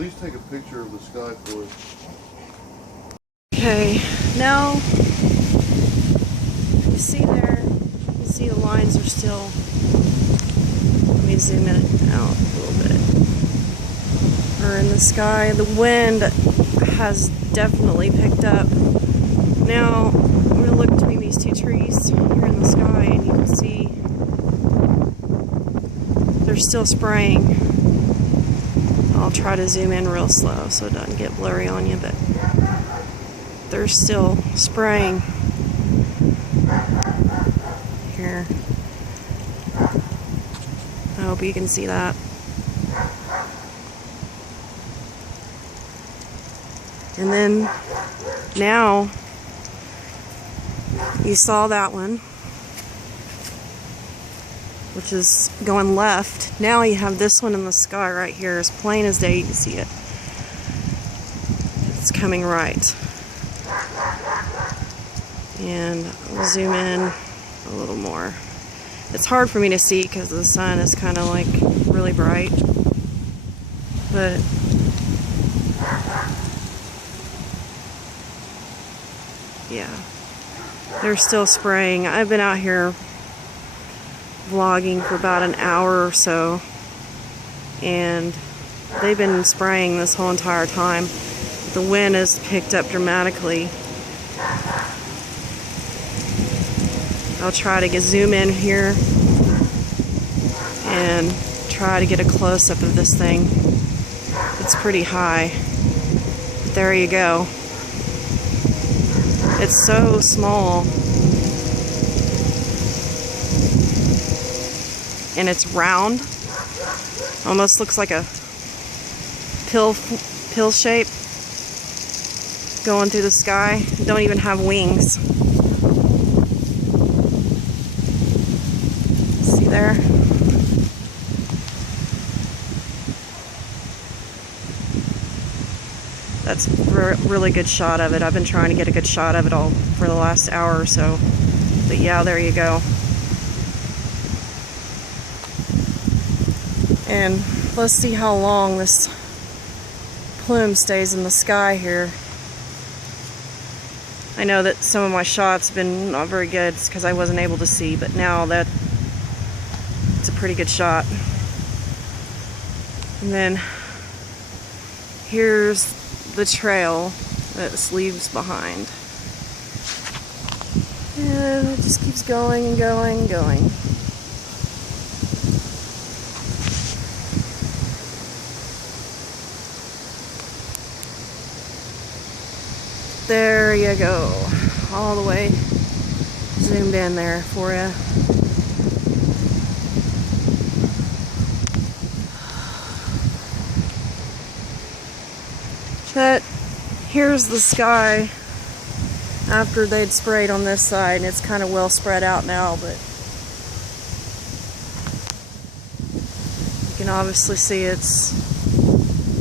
least take a picture of the sky for us. Okay, now you see there, you see the lines are still, let me zoom it out a little bit, are in the sky. The wind has definitely picked up. Now, I'm going to look between these two trees here in the sky and you can see they're still spraying. I'll try to zoom in real slow so it doesn't get blurry on you, but they're still spraying here. I hope you can see that. And then now you saw that one, which is going left. Now you have this one in the sky right here, as plain as day. You can see it. It's coming right. And I'll zoom in a little more. It's hard for me to see because the sun is kind of like really bright. But yeah, they're still spraying. I've been out here vlogging for about an hour or so, and they've been spraying this whole entire time. The wind has picked up dramatically. I'll try to zoom in here and try to get a close-up of this thing. It's pretty high. But there you go. It's so small. And it's round. Almost looks like a pill shape going through the sky. Don't even have wings. See there? That's a really good shot of it. I've been trying to get a good shot of it all for the last hour or so. But yeah, there you go. And let's see how long this plume stays in the sky here. I know that some of my shots have been not very good because I wasn't able to see, but now that it's a pretty good shot. And then here's the trail that this leaves behind. And it just keeps going and going and going. There you go, all the way zoomed in there for you. But here's the sky after they'd sprayed on this side, and it's kind of well spread out now, but you can obviously see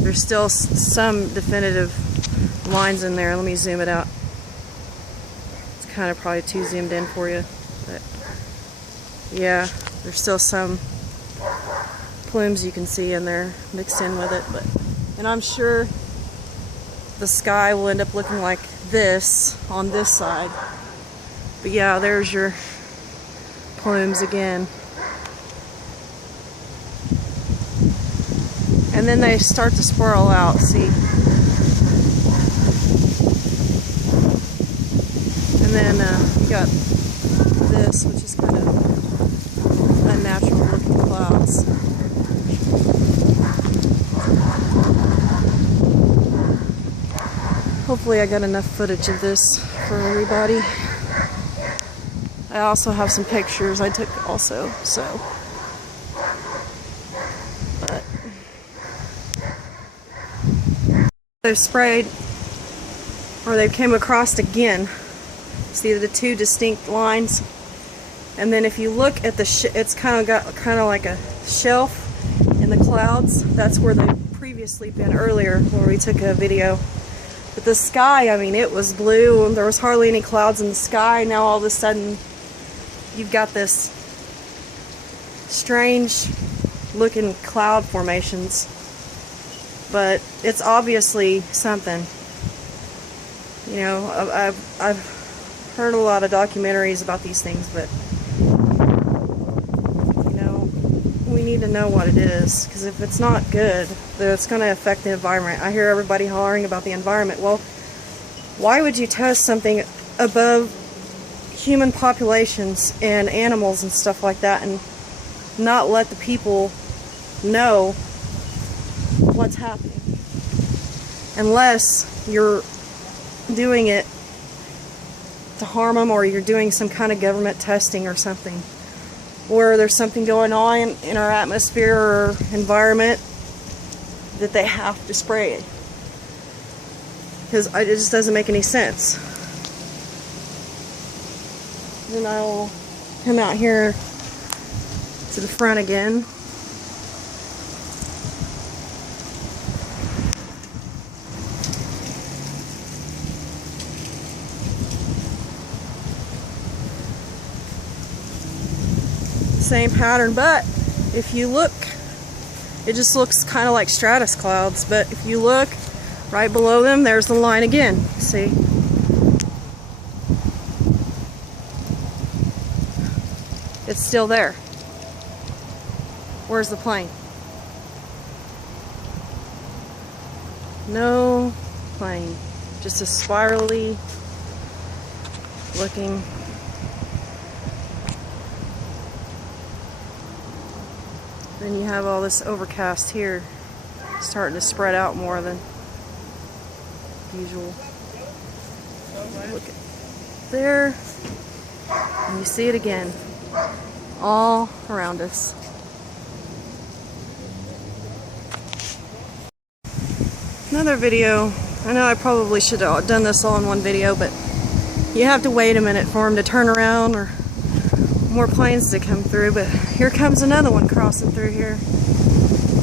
there's still some definitive lines in there. Let me zoom it out. It's kind of probably too zoomed in for you, but yeah, there's still some plumes you can see in there mixed in with it. And I'm sure the sky will end up looking like this on this side. But yeah, there's your plumes again. And then they start to swirl out, see? And then you got this, which is kind of unnatural looking clouds. Hopefully I got enough footage of this for everybody. I also have some pictures I took also, so. But they've sprayed, or they came across again. See the two distinct lines, and then if you look at the it's kind of like a shelf in the clouds. That's where they've previously been earlier, where we took a video. But the sky, I mean, it was blue and there was hardly any clouds in the sky. Now all of a sudden you've got this strange looking cloud formations. but it's obviously something. You know, I've heard a lot of documentaries about these things, but you know, we need to know what it is, because if it's not good, then it's going to affect the environment. I hear everybody hollering about the environment. Well, why would you test something above human populations and animals and stuff like that and not let the people know what's happening? Unless you're doing it to harm them, or you're doing some kind of government testing or something, or there's something going on in our atmosphere or environment that they have to spray it. Because it just doesn't make any sense. Then I'll come out here to the front again. Same pattern, but if you look, it just looks kind of like stratus clouds, but if you look right below them, there's the line again. See? It's still there. Where's the plane? No plane. Just a spirally looking. Then you have all this overcast here, starting to spread out more than usual. Look at there, and you see it again, all around us. Another video. I know I probably should have done this all in one video, but you have to wait a minute for them to turn around or more planes to come through. But here comes another one crossing through here.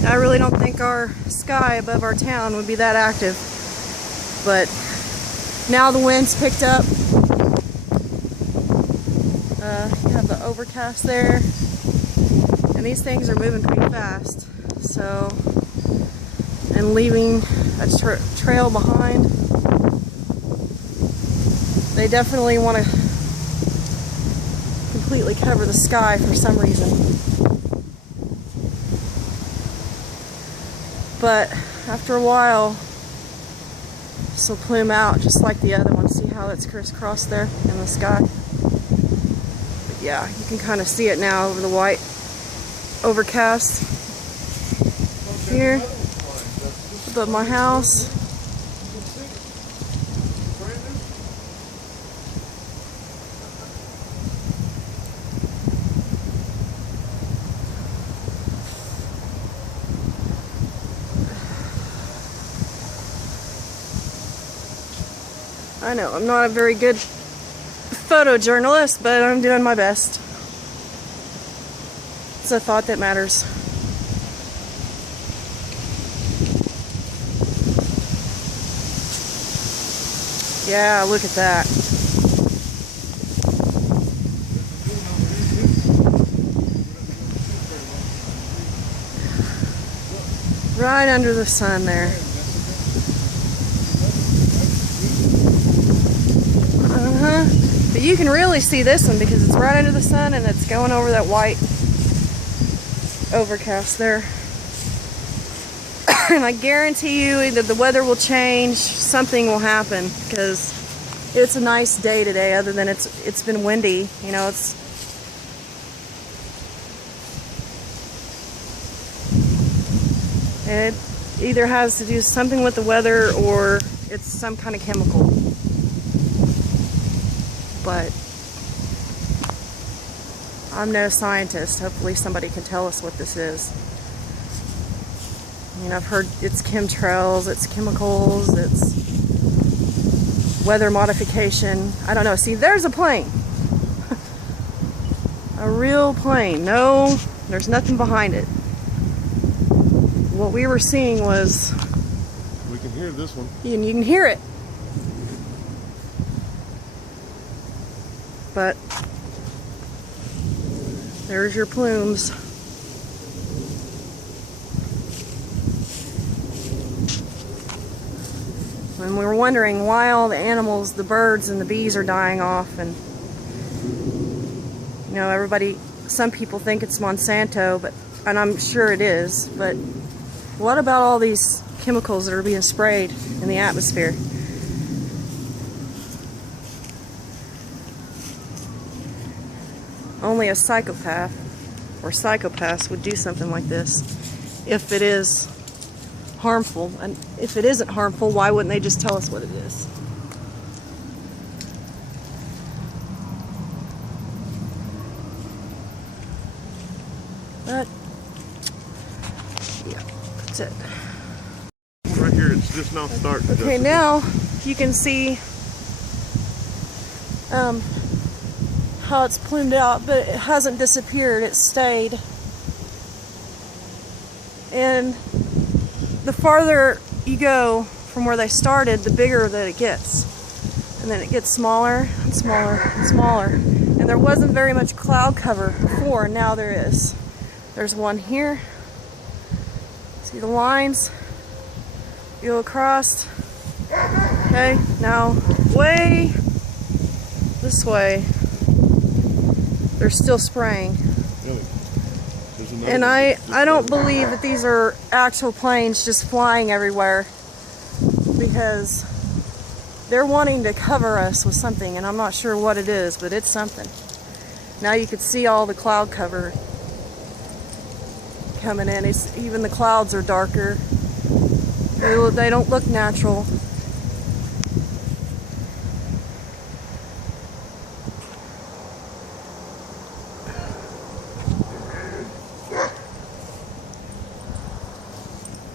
I really don't think our sky above our town would be that active, but now the wind's picked up. You have the overcast there, and these things are moving pretty fast, so, and leaving a trail behind. They definitely want to completely cover the sky for some reason. But after a while, this will plume out just like the other one. See how it's crisscrossed there in the sky? But yeah, you can kind of see it now over the white overcast here above my house. I know, I'm not a very good photojournalist, but I'm doing my best. It's a thought that matters. Yeah, look at that. Right under the sun there. But you can really see this one because it's right under the sun and it's going over that white overcast there. And I guarantee you either the weather will change, something will happen, because it's a nice day today, other than it's been windy. You know, and it either has to do something with the weather or it's some kind of chemical. But I'm no scientist. Hopefully somebody can tell us what this is. I mean, I've heard it's chemtrails, it's chemicals, it's weather modification. I don't know. See, there's a plane. A real plane. No, there's nothing behind it. What we were seeing was... We can hear this one. You can hear it. But there's your plumes. And we were wondering why all the animals, the birds and the bees are dying off. And you know, some people think it's Monsanto, and I'm sure it is, but what about all these chemicals that are being sprayed in the atmosphere? Only a psychopath or psychopaths would do something like this if it is harmful. And if it isn't harmful, why wouldn't they just tell us what it is? But yeah, that's it. Right here, it's just now starting. Okay, now you can see how it's plumed out, but it hasn't disappeared, it stayed. And the farther you go from where they started, the bigger that it gets. And then it gets smaller and smaller and smaller. And there wasn't very much cloud cover before, and now there is. There's one here. See the lines? You go across. Okay, now way this way, they're still spraying. Really? And I don't believe that these are actual planes just flying everywhere, because they're wanting to cover us with something, and I'm not sure what it is, but it's something. Now you can see all the cloud cover coming in. Even the clouds are darker. They don't look natural.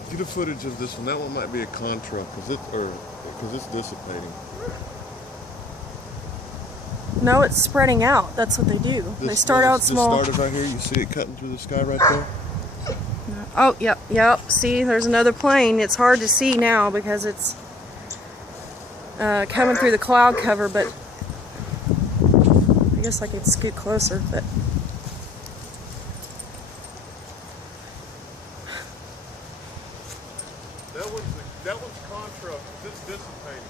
Get a footage of this one. That one might be a contrail because it's dissipating. No, it's spreading out. That's what they do. They start out small. This started right here. You see it cutting through the sky right there? Oh, yep. See, there's another plane. It's hard to see now because it's coming through the cloud cover, but I guess I could scoot closer, but that one's contrail because it's dissipating.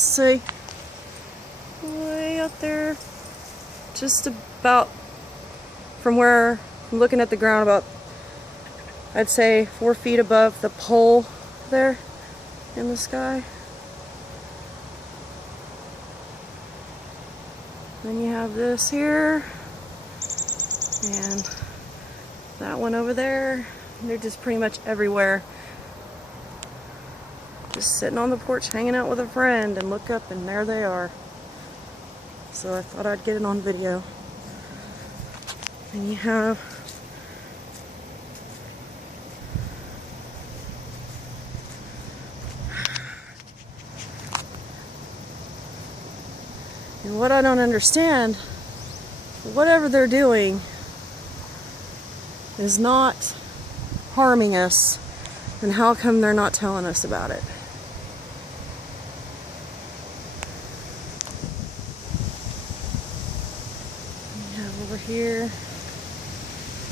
see, way up there, just about from where I'm looking at the ground, about I'd say 4 feet above the pole there in the sky. Then you have this here and that one over there. They're just pretty much everywhere. Just sitting on the porch hanging out with a friend and look up and there they are. So I thought I'd get it on video. And you have and what I don't understand, whatever they're doing is not harming us, then how come they're not telling us about it? We have over here.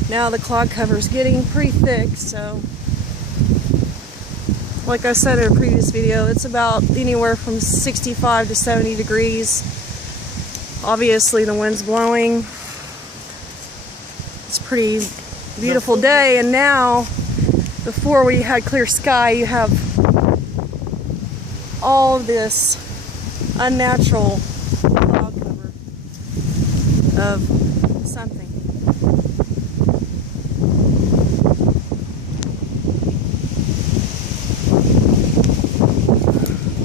Now the cloud cover is getting pretty thick, so like I said in a previous video, it's about anywhere from 65 to 70 degrees. Obviously the wind's blowing. It's a pretty beautiful day, and now before we had clear sky, you have all of this unnatural cloud cover of something.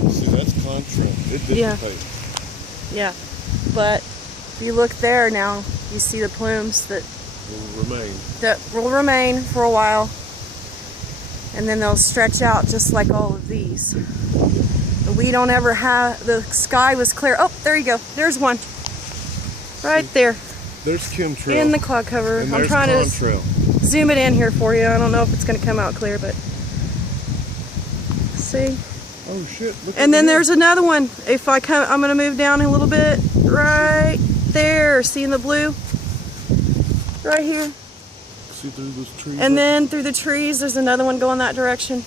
See, that's contrail. It dissipates. Yeah. But if you look there now, you see the plumes that will remain for a while, and then they'll stretch out just like all of these. But we don't ever have, the sky was clear. Oh, there you go. There's one. Right there. There's chemtrail. In the cloud cover. And I'm trying to zoom it in here for you. I don't know if it's going to come out clear, but see? Oh shit. Look, and then there's another one. If I come, I'm going to move down a little bit. Right there. Seeing the blue? Right here. See through those trees? And then through the trees, there's another one going that direction.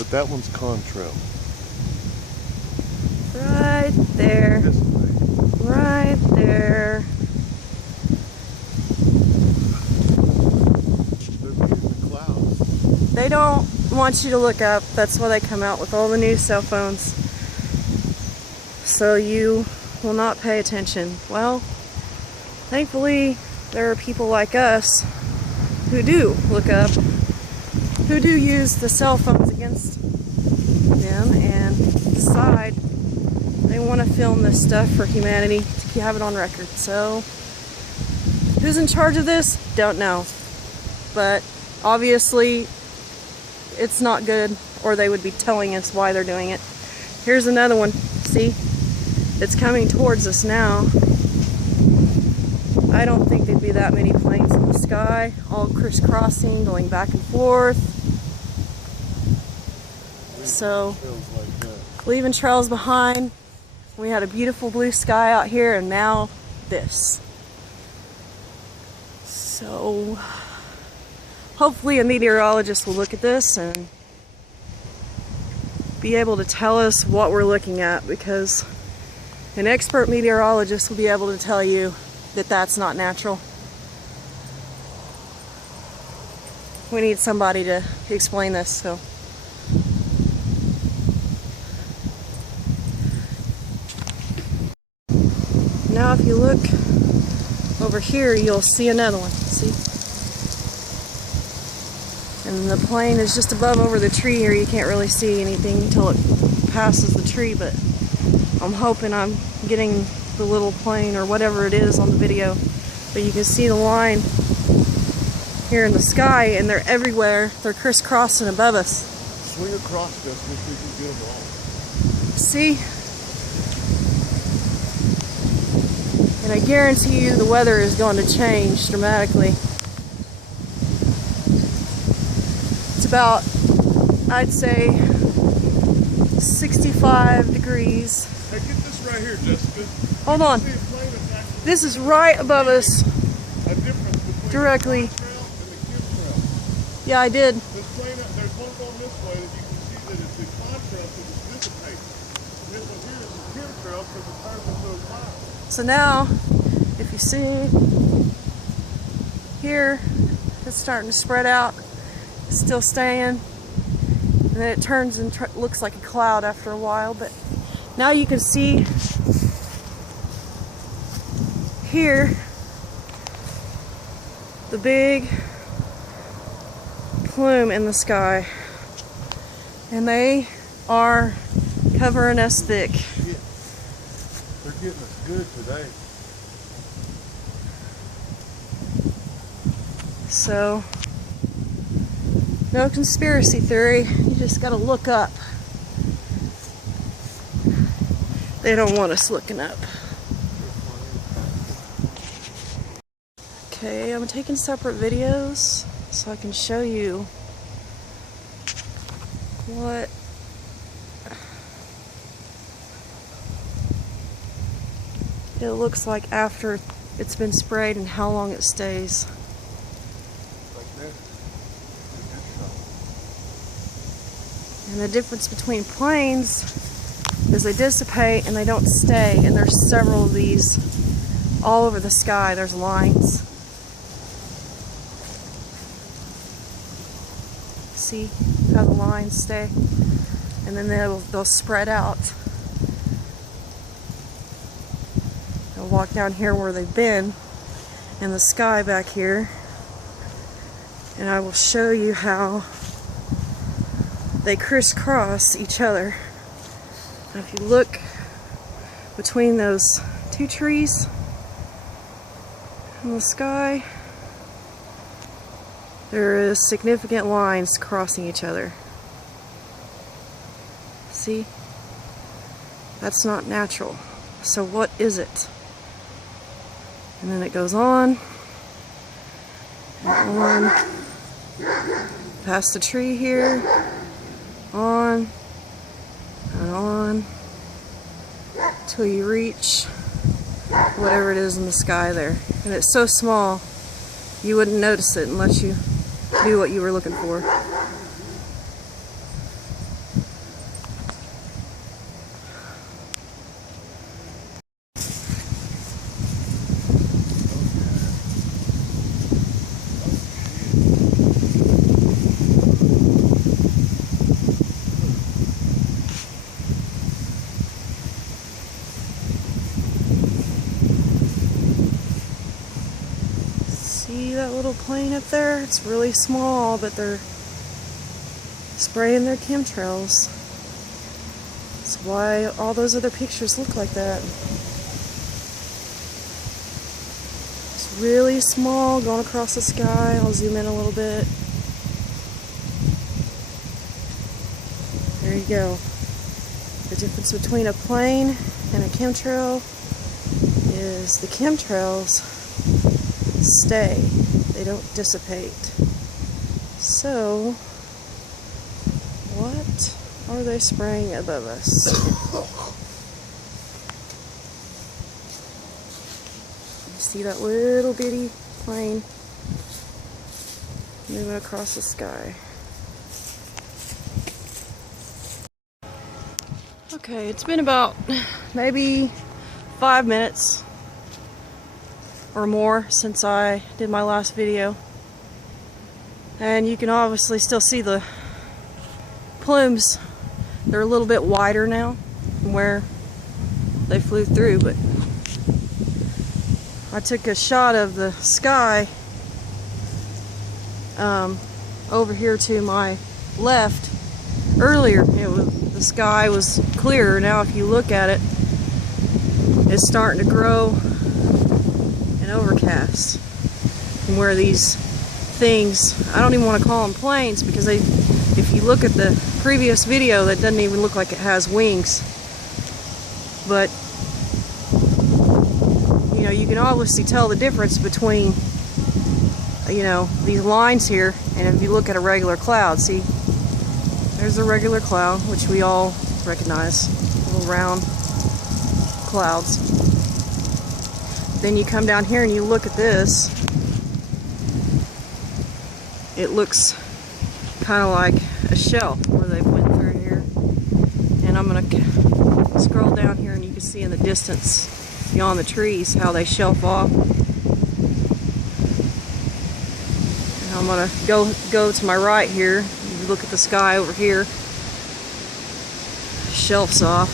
But that one's contrail. Right there. This way. Right there. They're being the clouds. They don't want you to look up. That's why they come out with all the new cell phones. So you will not pay attention. Well, thankfully, there are people like us who do look up, who do use the cell phones against them and decide they want to film this stuff for humanity to have it on record. So, who's in charge of this? Don't know. But obviously, it's not good, or they would be telling us why they're doing it. Here's another one. See? It's coming towards us now. I don't think there'd be that many planes in the sky, all crisscrossing, going back and forth. So, leaving trails behind. We had a beautiful blue sky out here, and now this. So, hopefully a meteorologist will look at this and be able to tell us what we're looking at, because an expert meteorologist will be able to tell you that that's not natural. We need somebody to explain this, so. Now if you look over here, you'll see another one, see? And the plane is just above over the tree here. You can't really see anything until it passes the tree, but I'm hoping I'm getting the little plane or whatever it is on the video. But you can see the line here in the sky, and they're everywhere. They're crisscrossing above us. Swing across this, we'll see if you get them all. See? And I guarantee you the weather is going to change dramatically. It's about, I'd say, 65 degrees. Hey, get this right here, Jessica. Hold on. This is right above us. A difference between Directly. the contrail and the chemtrail. Yeah, I did. This plane, there's one going this way that you can see that it's the contrail because it's dissipating. And this one here is the chemtrail because it turns into a cloud. So now, if you see here, it's starting to spread out. It's still staying. And then it turns and looks like a cloud after a while. But now you can see here the big plume in the sky. And they are covering us thick. They're getting us good today. So, no conspiracy theory, you just gotta look up. They don't want us looking up. Okay, I'm taking separate videos so I can show you what it looks like after it's been sprayed and how long it stays. And the difference between planes is they dissipate and they don't stay, and there's several of these all over the sky. There's lines. See how the lines stay? And then they'll spread out. They'll walk down here where they've been in the sky back here, and I will show you how they crisscross each other. Now if you look between those two trees in the sky, there is significant lines crossing each other. See? That's not natural. So what is it? And then it goes on and on past the tree here, on and on till you reach whatever it is in the sky there. And it's so small you wouldn't notice it unless you knew what you were looking for. See that little plane up there? It's really small, but they're spraying their chemtrails. That's why all those other pictures look like that. It's really small, going across the sky. I'll zoom in a little bit. There you go. The difference between a plane and a chemtrail is the chemtrails stay. They don't dissipate. So, what are they spraying above us? You see that little bitty plane moving across the sky. Okay, it's been about maybe 5 minutes or more since I did my last video, and you can obviously still see the plumes. They're a little bit wider now from where they flew through, but I took a shot of the sky over here to my left earlier. The sky was clearer. Now if you look at it, it's starting to grow and overcast. And where these things, I don't even want to call them planes, because if you look at the previous video, that doesn't even look like it has wings. But you know, you can obviously tell the difference between, you know, these lines here, and if you look at a regular cloud. See, there's a regular cloud, which we all recognize, little round clouds. Then you come down here and you look at this. It looks kind of like a shell where they went through here. And I'm going to scroll down here and you can see in the distance beyond the trees how they shelf off. And I'm going to go to my right here. You look at the sky over here. Shelves off.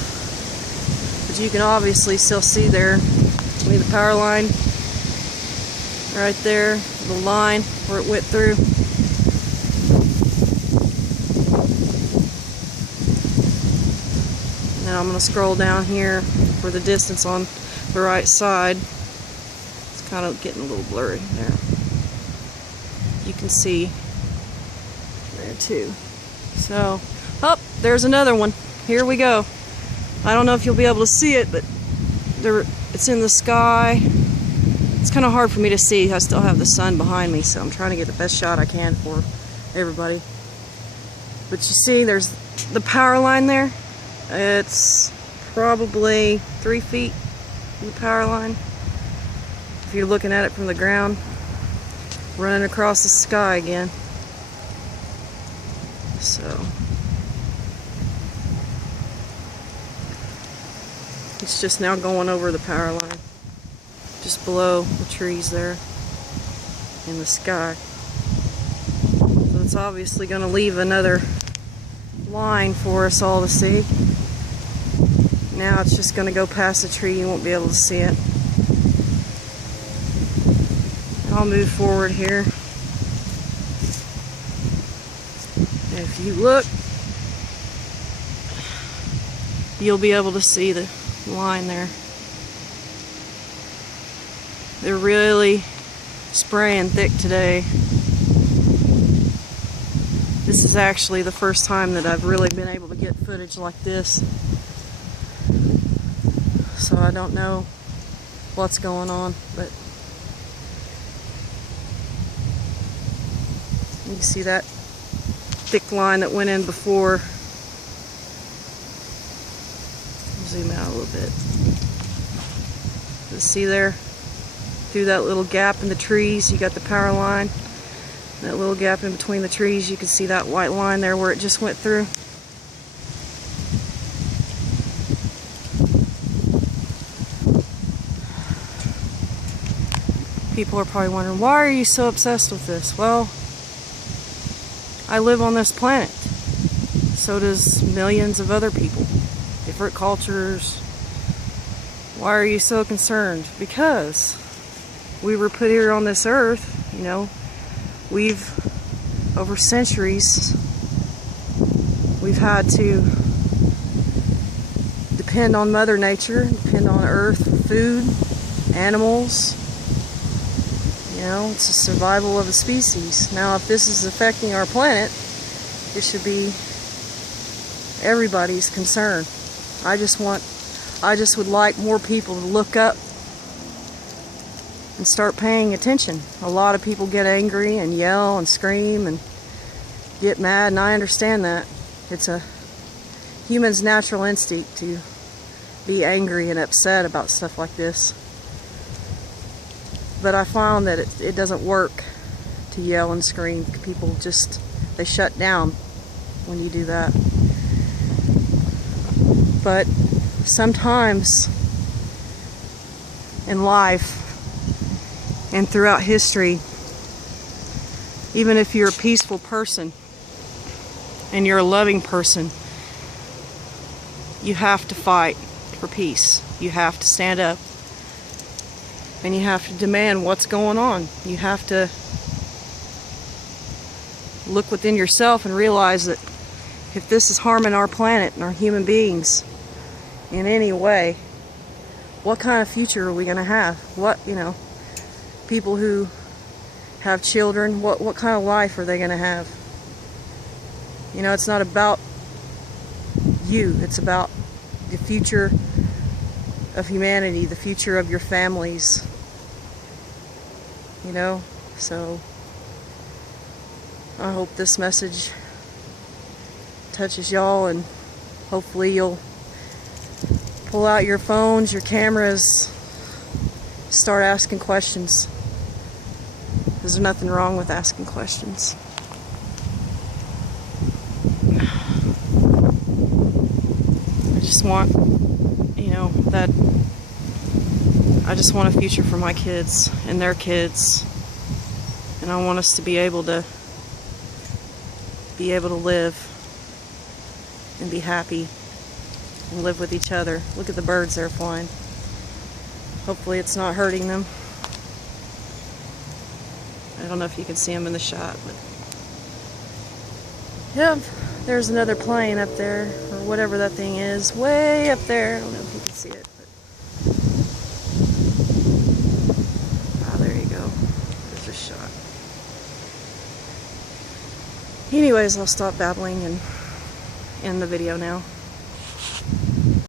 But you can obviously still see there, the power line right there, the line where it went through. Now I'm going to scroll down here for the distance on the right side. It's kind of getting a little blurry there. You can see there too. So, oh, there's another one. Here we go. I don't know if you'll be able to see it, but it's in the sky. It's kind of hard for me to see. I still have the sun behind me, so I'm trying to get the best shot I can for everybody. But you see, there's the power line there. It's probably 3 feet from the power line. If you're looking at it from the ground, running across the sky again. So it's just now going over the power line, just below the trees there in the sky. So it's obviously going to leave another line for us all to see. Now it's just going to go past the tree. You won't be able to see it. I'll move forward here. And if you look, you'll be able to see the line there. They're really spraying thick today. This is actually the first time that I've really been able to get footage like this. So I don't know what's going on, but you can see that thick line that went in before. Zoom out a little bit. See there, through that little gap in the trees, you got the power line. That little gap in between the trees, you can see that white line there where it just went through. People are probably wondering, why are you so obsessed with this? Well, I live on this planet. So does millions of other people. Different cultures. Why are you so concerned? Because we were put here on this earth, You know, over centuries, we've had to depend on Mother Nature, depend on Earth, food, animals. You know, it's the survival of a species. Now, if this is affecting our planet, it should be everybody's concern. I just would like more people to look up and start paying attention. A lot of people get angry and yell and scream and get mad, and I understand that. It's a human's natural instinct to be angry and upset about stuff like this. But I found that it doesn't work to yell and scream. People just, they shut down when you do that. But sometimes in life and throughout history, even if you're a peaceful person and you're a loving person, you have to fight for peace. You have to stand up and you have to demand what's going on. You have to look within yourself and realize that if this is harming our planet and our human beings in any way, what kind of future are we going to have? What, you know, people who have children, what kind of life are they going to have? You know, it's not about you, it's about the future of humanity, the future of your families. You know, so I hope this message touches y'all, and hopefully you'll pull out your phones, your cameras, start asking questions. There's nothing wrong with asking questions. I just want, you know, that I just want a future for my kids and their kids, and I want us to be able to live and be happy and live with each other. Look at the birds there flying. Hopefully it's not hurting them. I don't know if you can see them in the shot, but yep, there's another plane up there, or whatever that thing is, way up there. I don't know if you can see it, but there you go. There's a shot. Anyways, I'll stop babbling and end the video now.